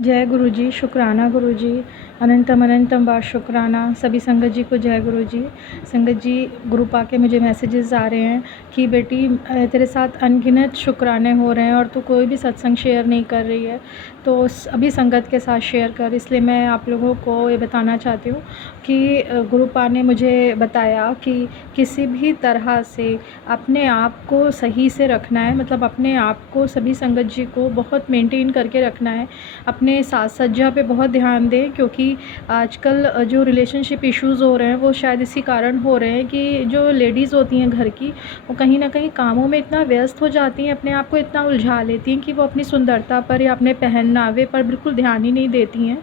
जय गुरु जी, शुक्राना गुरु जी, अनंतम अनंतम बार शुक्राना। सभी संगत जी को जय गुरु जी। संगत जी, ग्रुप आके मुझे मैसेजेस आ रहे हैं कि बेटी तेरे साथ अनगिनत शुक्राने हो रहे हैं और तू कोई भी सत्संग शेयर नहीं कर रही है, तो अभी संगत के साथ शेयर कर। इसलिए मैं आप लोगों को ये बताना चाहती हूँ कि गुरुपा ने मुझे बताया कि किसी भी तरह से अपने आप को सही से रखना है, मतलब अपने आप को सभी संगत जी को बहुत मेंटेन करके रखना है। अपने साज सज्जा पे बहुत ध्यान दें, क्योंकि आजकल जो रिलेशनशिप इश्यूज़ हो रहे हैं वो शायद इसी कारण हो रहे हैं कि जो लेडीज़ होती हैं घर की, वो कहीं ना कहीं कामों में इतना व्यस्त हो जाती हैं, अपने आप को इतना उलझा लेती हैं कि वो अपनी सुंदरता पर या अपने पहनावे पर बिल्कुल ध्यान ही नहीं देती हैं।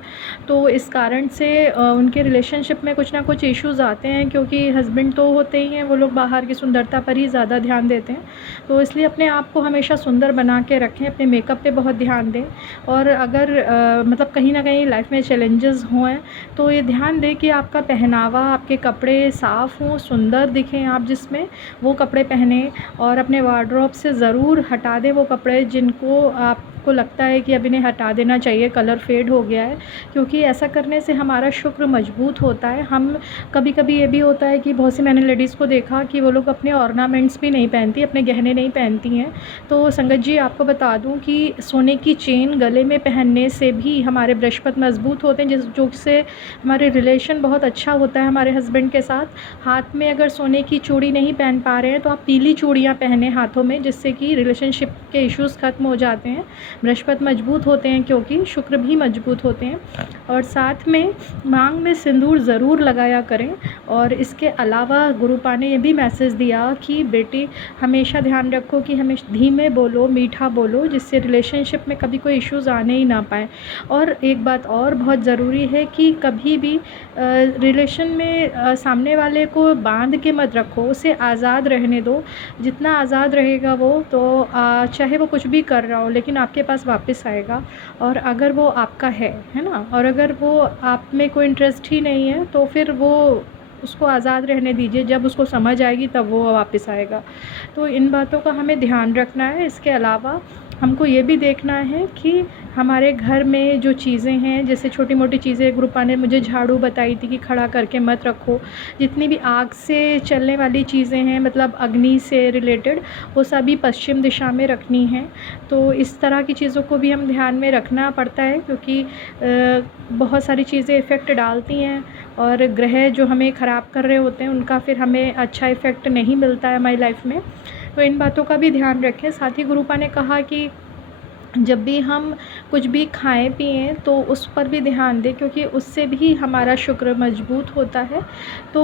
तो इस कारण से उनके रिलेशनशिप में कुछ ना कुछ इश्यूज़ आते हैं, क्योंकि हस्बैंड तो होते ही हैं, वो लोग बाहर की सुंदरता पर ही ज़्यादा ध्यान देते हैं। तो इसलिए अपने आप को हमेशा सुंदर बना के रखें, अपने मेकअप पे बहुत ध्यान दें। और अगर मतलब कहीं ना कहीं लाइफ में चैलेंजेस हों तो ये ध्यान दें कि आपका पहनावा, आपके कपड़े साफ़ हों, सुंदर दिखें आप जिसमें, वो कपड़े पहने। और अपने वार्डरोब से ज़रूर हटा दें वो कपड़े जिनको आपको लगता है कि अब इन्हें हटा देना चाहिए, कलर फेड हो गया है, क्योंकि ऐसा करने से हमारा शुक्र मजबूत होता है। हम कभी कभी ये भी होता है कि बहुत सी मैंने लेडीज़ को देखा कि वो लोग अपने ऑर्नामेंट्स भी नहीं पहनती, अपने गहने नहीं पहनती हैं। तो संगत जी, आपको बता दूं कि सोने की चेन गले में पहनने से भी हमारे बृहस्पति मजबूत होते हैं, जो से हमारे रिलेशन बहुत अच्छा होता है हमारे हस्बैंड के साथ। हाथ में अगर सोने की चूड़ी नहीं पहन पा रहे हैं तो आप पीली चूड़ियाँ पहने हाथों में, जिससे कि रिलेशनशिप के इश्यूज़ ख़त्म हो जाते हैं। बृहस्पति मजबूत होते हैं क्योंकि शुक्र भी मजबूत होते हैं। और साथ में मांग में सिंदूर ज़रूर लगाया करें। और इसके अलावा गुरुपा ने ये भी मैसेज दिया कि बेटी हमेशा ध्यान रखो कि हमेशा धीमे बोलो, मीठा बोलो, जिससे रिलेशनशिप में कभी कोई इश्यूज़ आने ही ना पाए। और एक बात और बहुत ज़रूरी है कि कभी भी रिलेशन में सामने वाले को बांध के मत रखो, उसे आज़ाद रहने दो। जितना आज़ाद रहेगा वो, तो चाहे वो कुछ भी कर रहा हो लेकिन आपके पास वापस आएगा। और अगर वो आपका है ना, और अगर वो आप में कोई इंटरेस्ट ही नहीं है तो फिर वो उसको आज़ाद रहने दीजिए, जब उसको समझ आएगी तब वो वापस आएगा। तो इन बातों का हमें ध्यान रखना है। इसके अलावा हमको ये भी देखना है कि हमारे घर में जो चीज़ें हैं, जैसे छोटी मोटी चीज़ें, गुरुपा ने मुझे झाड़ू बताई थी कि खड़ा करके मत रखो। जितनी भी आग से चलने वाली चीज़ें हैं, मतलब अग्नि से रिलेटेड, वो सभी पश्चिम दिशा में रखनी है। तो इस तरह की चीज़ों को भी हम ध्यान में रखना पड़ता है, क्योंकि बहुत सारी चीज़ें इफ़ेक्ट डालती हैं और ग्रह जो हमें ख़राब कर रहे होते हैं उनका फिर हमें अच्छा इफ़ेक्ट नहीं मिलता है हमारी लाइफ में। तो इन बातों का भी ध्यान रखें। साथ ही गुरुपा ने कहा कि जब भी हम कुछ भी खाएं पिएं तो उस पर भी ध्यान दें, क्योंकि उससे भी हमारा शुक्र मजबूत होता है। तो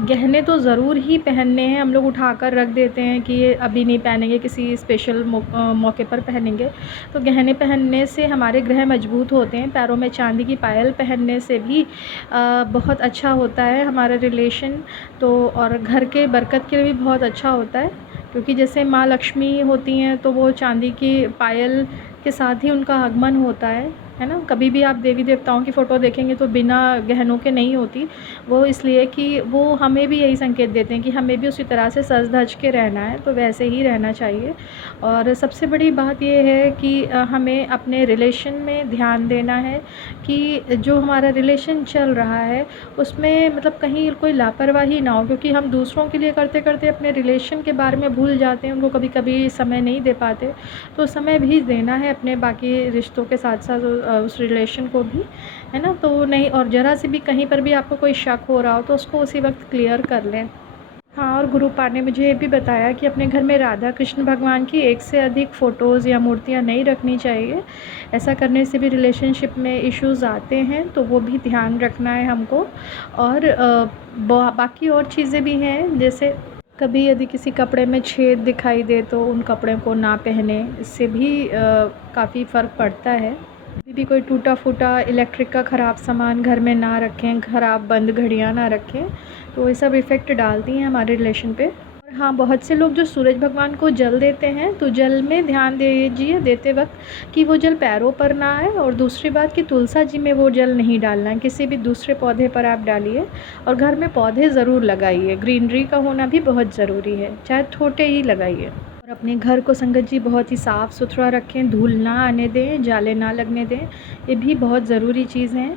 गहने तो ज़रूर ही पहनने हैं, हम लोग उठा कर रख देते हैं कि ये अभी नहीं पहनेंगे, किसी स्पेशल मौके पर पहनेंगे। तो गहने पहनने से हमारे ग्रह मजबूत होते हैं। पैरों में चांदी की पायल पहनने से भी बहुत अच्छा होता है हमारा रिलेशन। तो और घर के बरकत के लिए भी बहुत अच्छा होता है, क्योंकि जैसे माँ लक्ष्मी होती हैं तो वो चांदी की पायल के साथ ही उनका आगमन होता है ना। कभी भी आप देवी देवताओं की फ़ोटो देखेंगे तो बिना गहनों के नहीं होती। वो इसलिए कि वो हमें भी यही संकेत देते हैं कि हमें भी उसी तरह से सज धज के रहना है, तो वैसे ही रहना चाहिए। और सबसे बड़ी बात ये है कि हमें अपने रिलेशन में ध्यान देना है कि जो हमारा रिलेशन चल रहा है उसमें मतलब कहीं कोई लापरवाही ना हो, क्योंकि हम दूसरों के लिए करते करते अपने रिलेशन के बारे में भूल जाते हैं, उनको कभी कभी समय नहीं दे पाते। तो समय भी देना है अपने बाकी रिश्तों के साथ साथ उस रिलेशन को भी, है ना। तो नहीं, और ज़रा से भी कहीं पर भी आपको कोई शक हो रहा हो तो उसको उसी वक्त क्लियर कर लें। हाँ, और गुरुपा ने मुझे ये भी बताया कि अपने घर में राधा कृष्ण भगवान की एक से अधिक फ़ोटोज़ या मूर्तियाँ नहीं रखनी चाहिए। ऐसा करने से भी रिलेशनशिप में इश्यूज़ आते हैं, तो वो भी ध्यान रखना है हमको। और बाकी और चीज़ें भी हैं, जैसे कभी यदि किसी कपड़े में छेद दिखाई दे तो उन कपड़े को ना पहने, इससे भी काफ़ी फ़र्क पड़ता है। कभी भी कोई टूटा फूटा इलेक्ट्रिक का ख़राब सामान घर में ना रखें, ख़राब बंद घड़ियाँ ना रखें, तो ये सब इफ़ेक्ट डालती हैं हमारे रिलेशन पे। और हाँ, बहुत से लोग जो सूरज भगवान को जल देते हैं तो जल में ध्यान दीजिए देते वक्त कि वो जल पैरों पर ना आए। और दूसरी बात कि तुलसा जी में वो जल नहीं डालना है, किसी भी दूसरे पौधे पर आप डालिए। और घर में पौधे ज़रूर लगाइए, ग्रीनरी का होना भी बहुत ज़रूरी है, चाहे छोटे ही लगाइए। और अपने घर को संगत जी बहुत ही साफ़ सुथरा रखें, धूल ना आने दें, जाले ना लगने दें, ये भी बहुत ज़रूरी चीज़ हैं।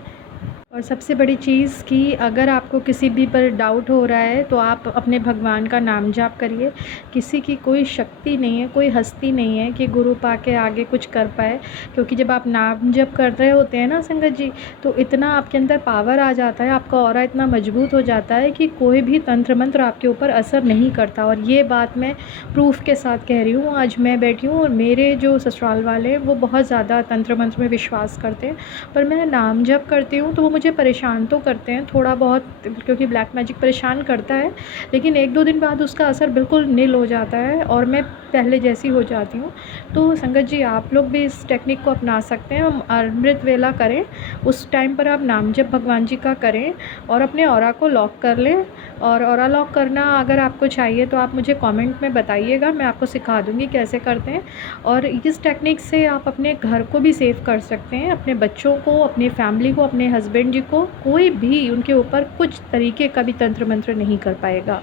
और सबसे बड़ी चीज़ कि अगर आपको किसी भी पर डाउट हो रहा है तो आप अपने भगवान का नाम जाप करिए। किसी की कोई शक्ति नहीं है, कोई हस्ती नहीं है कि गुरु पाके आगे कुछ कर पाए, क्योंकि जब आप नाम जप कर रहे होते हैं ना संगत जी, तो इतना आपके अंदर पावर आ जाता है, आपका ऑरा इतना मजबूत हो जाता है कि कोई भी तंत्र मंत्र आपके ऊपर असर नहीं करता। और ये बात मैं प्रूफ के साथ कह रही हूँ। आज मैं बैठी हूँ और मेरे जो ससुराल वाले हैं वो बहुत ज़्यादा तंत्र मंत्र में विश्वास करते हैं, पर मैं नाम जप करती हूँ तो वो मुझे परेशान तो करते हैं थोड़ा बहुत, क्योंकि ब्लैक मैजिक परेशान करता है, लेकिन 1-2 दिन बाद उसका असर बिल्कुल निल हो जाता है और मैं पहले जैसी हो जाती हूँ। तो संगत जी आप लोग भी इस टेक्निक को अपना सकते हैं। अमृत वेला करें, उस टाइम पर आप नाम जप भगवान जी का करें और अपने ऑरा को लॉक कर लें। और ऑरा लॉक करना अगर आपको चाहिए तो आप मुझे कमेंट में बताइएगा, मैं आपको सिखा दूँगी कैसे करते हैं। और इस टेक्निक से आप अपने घर को भी सेव कर सकते हैं, अपने बच्चों को, अपनी फैमिली को, अपने हस्बैंड जी को, कोई भी उनके ऊपर कुछ तरीके का भी तंत्र मंत्र नहीं कर पाएगा।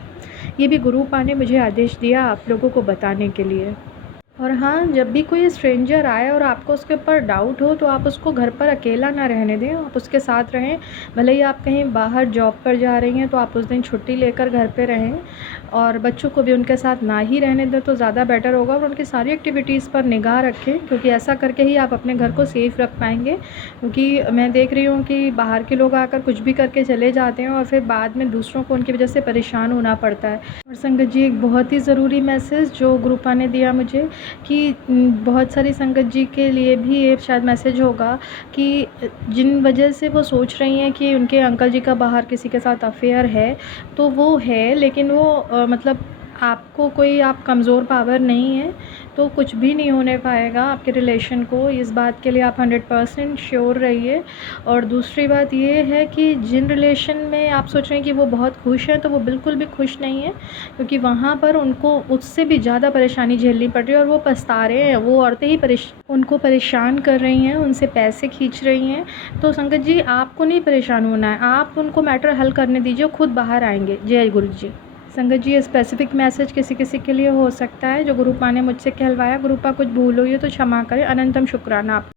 ये भी गुरु पा ने मुझे आदेश दिया आप लोगों को बताने के लिए। और हाँ, जब भी कोई स्ट्रेंजर आए और आपको उसके ऊपर डाउट हो तो आप उसको घर पर अकेला ना रहने दें, आप उसके साथ रहें। भले ही आप कहीं बाहर जॉब पर जा रही हैं तो आप उस दिन छुट्टी लेकर घर पे रहें, और बच्चों को भी उनके साथ ना ही रहने दें तो ज़्यादा बेटर होगा। और उनकी सारी एक्टिविटीज़ पर निगाह रखें, क्योंकि ऐसा करके ही आप अपने घर को सेफ़ रख पाएंगे। क्योंकि मैं देख रही हूँ कि बाहर के लोग आकर कुछ भी करके चले जाते हैं और फिर बाद में दूसरों को उनकी वजह से परेशान होना पड़ता है। और संगत जी एक बहुत ही ज़रूरी मैसेज जो गुरुपा ने दिया मुझे, कि बहुत सारी संगत जी के लिए भी ये शायद मैसेज होगा कि जिन वजह से वो सोच रही हैं कि उनके अंकल जी का बाहर किसी के साथ अफेयर है, तो वो है, लेकिन वो मतलब आपको कोई, आप कमज़ोर पावर नहीं है, तो कुछ भी नहीं होने पाएगा आपके रिलेशन को। इस बात के लिए आप 100% श्योर रहिए। और दूसरी बात ये है कि जिन रिलेशन में आप सोच रहे हैं कि वो बहुत खुश हैं, तो वो बिल्कुल भी खुश नहीं है, क्योंकि वहाँ पर उनको उससे भी ज़्यादा परेशानी झेलनी पड़ रही है और वो पछता रहे हैं। वो औरतें ही उनको परेशान कर रही हैं, उनसे पैसे खींच रही हैं। तो संगत जी आपको नहीं परेशान होना है, आप उनको मैटर हल करने दीजिए, खुद बाहर आएंगे। जय गुरु जी। संगत जी ये स्पेसिफिक मैसेज किसी किसी के लिए हो सकता है जो गुरुपा ने मुझसे कहलवाया। गुरुपा कुछ भूल हुई है तो क्षमा करें। अनंतम शुक्राना आप।